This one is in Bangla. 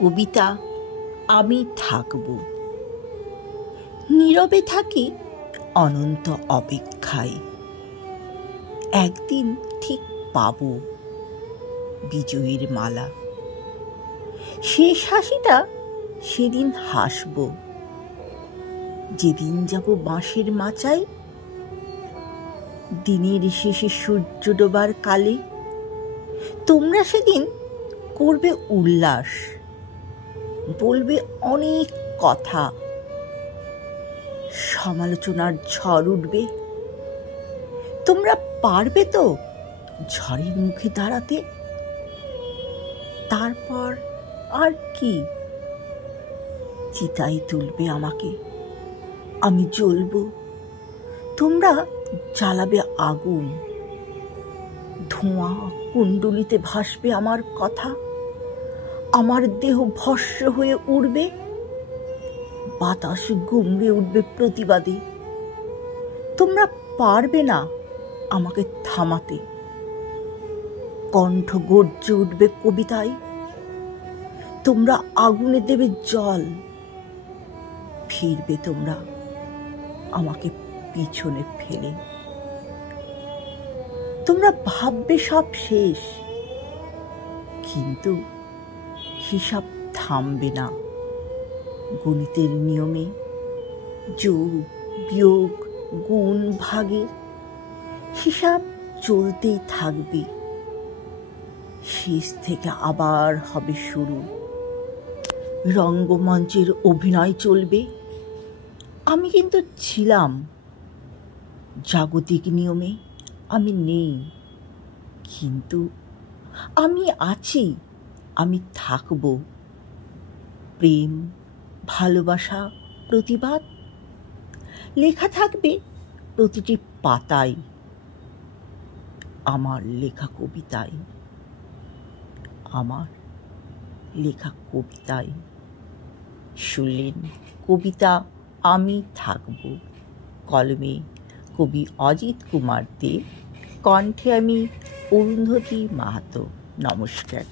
কবিতা আমি থাকব। নীরবে থাকি অনন্ত অপেক্ষায়, একদিন ঠিক পাব বিজয়ীর মালা। শেষ হাসিটা সেদিন হাসব, যেদিন যাব বাঁশের মাচায়। দিনের শেষে সূর্য ডোবার কালে তোমরা সেদিন করবে উল্লাস, বলবে অনেক কথা, সমালোচনার ঝড় উঠবে। তোমরা পারবে তো ঝড়ের মুখে দাঁড়াতে? তারপর আর কি? চিতায় তুলবে আমাকে, আমি জ্বলব, তোমরা জ্বালাবে আগুন। ধোঁয়া কুণ্ডলিতে ভাসবে আমার কথা, আমার দেহ ভস্ম হয়ে উড়বে, বাতাস গুমড়ে উঠবে প্রতিবাদে। তোমরা পারবে না আমাকে থামাতে, কণ্ঠ গর্জে উঠবে কবিতায়। তোমরা আগুনে দেবে জল, ফিরবে তোমরা আমাকে পিছনে ফেলে। তোমরা ভাববে সব শেষ, কিন্তু হিসাব থামবে না। গণিতের নিয়মে যোগ বিয়োগ গুণ ভাগের হিসাব চলতেই থাকবে। শেষ থেকে আবার হবে শুরু, রঙ্গমঞ্চের অভিনয় চলবে। আমি কিন্তু ছিলাম, জাগতিক নিয়মে আমি নেই, কিন্তু আমি আছি, আমি থাকব। প্রেম, ভালোবাসা, প্রতিবাদ লেখা থাকবে প্রতিটি পাতায়, আমার লেখা কবিতায়, আমার লেখা কবিতায়। শুনলেন কবিতা আমি থাকব, কলমে কবি অজিত কুমার দে, কণ্ঠে আমি অরুন্ধতী মাহাতো। নমস্কার।